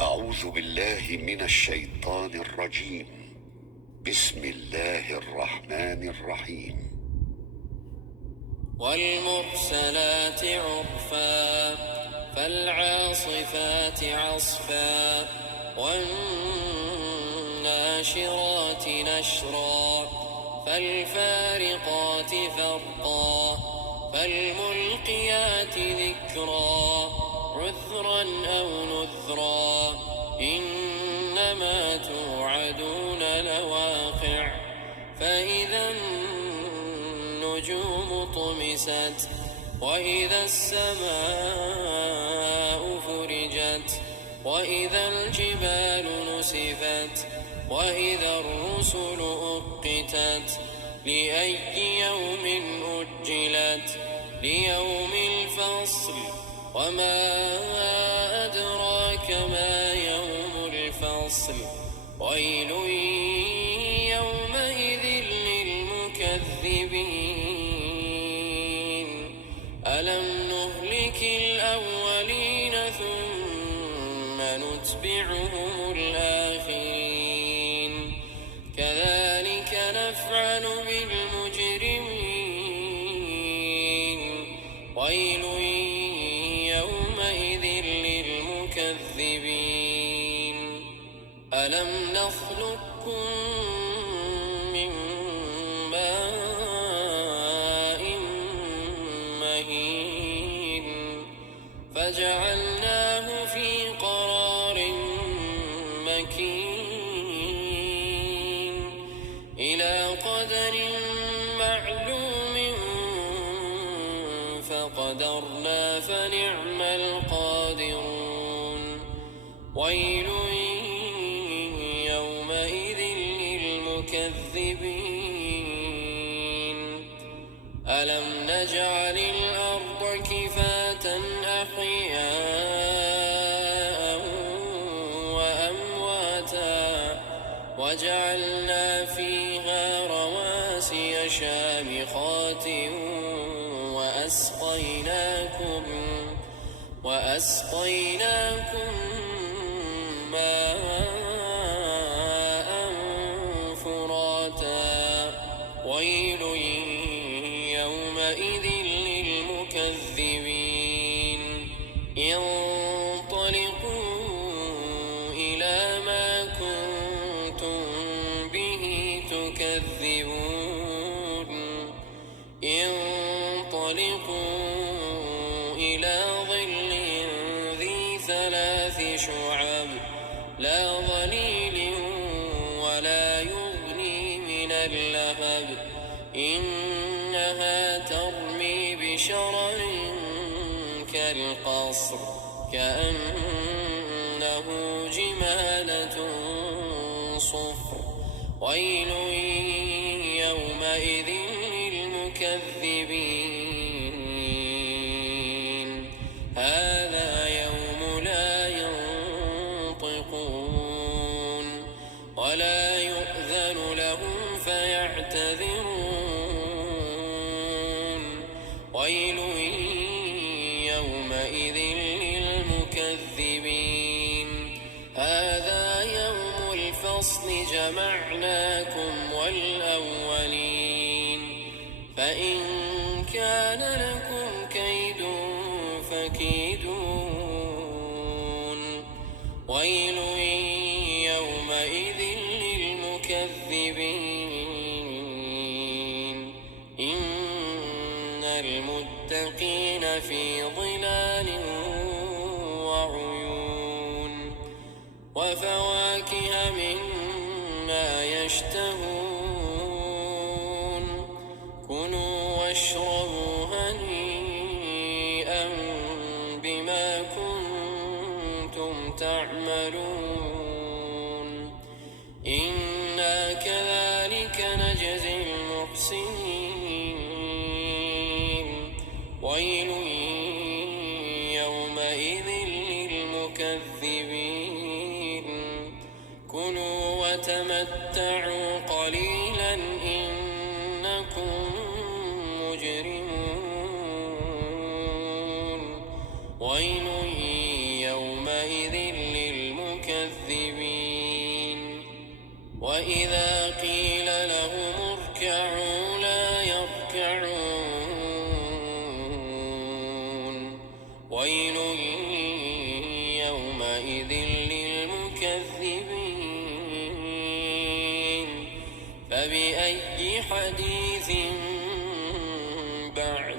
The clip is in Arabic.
أعوذ بالله من الشيطان الرجيم. بسم الله الرحمن الرحيم. والمرسلات عرفا فالعاصفات عصفا والناشرات نشرا فالفارقات فرقا فالملقيات ذكرا عذرا أو نذرا إنما توعدون لواقع فإذا النجوم طمست وإذا السماء فرجت وإذا الجبال نسفت وإذا الرسل أقتت لأي يوم أجلت ليوم الفصل وما أدراك ما يوم الفصل ويل يومئذ للمكذبين ألم نهلك الأولين ثم نتبعهم الآخرين كذلك نفعل بالمجرمين ويل يومئذ للمكذبين ألم نخلقكم من ماء مهين فجعلناه في قرار مكين إلى قدر معلوم فقدرنا فنعم القادرون ويل يومئذ للمكذبين ألم نجعل الأرض كفاة أحياء وأمواتا وجعلنا فيها رواسي شامخات وأسقيناكم ماء فراتا ويل يومئذ للمكذبين انطلقوا إلى ما كنتم به تكذبون انطلقوا إلى ظل ذي ثلاث شعب لا ظليل ولا يغني من اللهب إنها ترمي بشرر كالقصر كأنه جمالة صفر ويل يومئذ للمكذبين هذا يوم لا ينطقون ولا يؤذن لهم فيعتذرون ويل يومئذ للمكذبين هذا يوم الفصل جمعناكم والأولين فإن كان لكم كيد فكيدون ويل يومئذ للمكذبين إن المتقين في ظلال وعيون وفواكه مما يشتهون كلوا واشربوا هنيئا بما كنتم تعملون إنا كذلك نجزي المحسنين ويل يومئذ للمكذبين كلوا وتمتعوا قليلا إنكم مجرمون ويل يومئذ للمكذبين وإذا قيل لهم اركعوا لا يركعون ويل يومئذ للمكذبين فبأي حديث بعد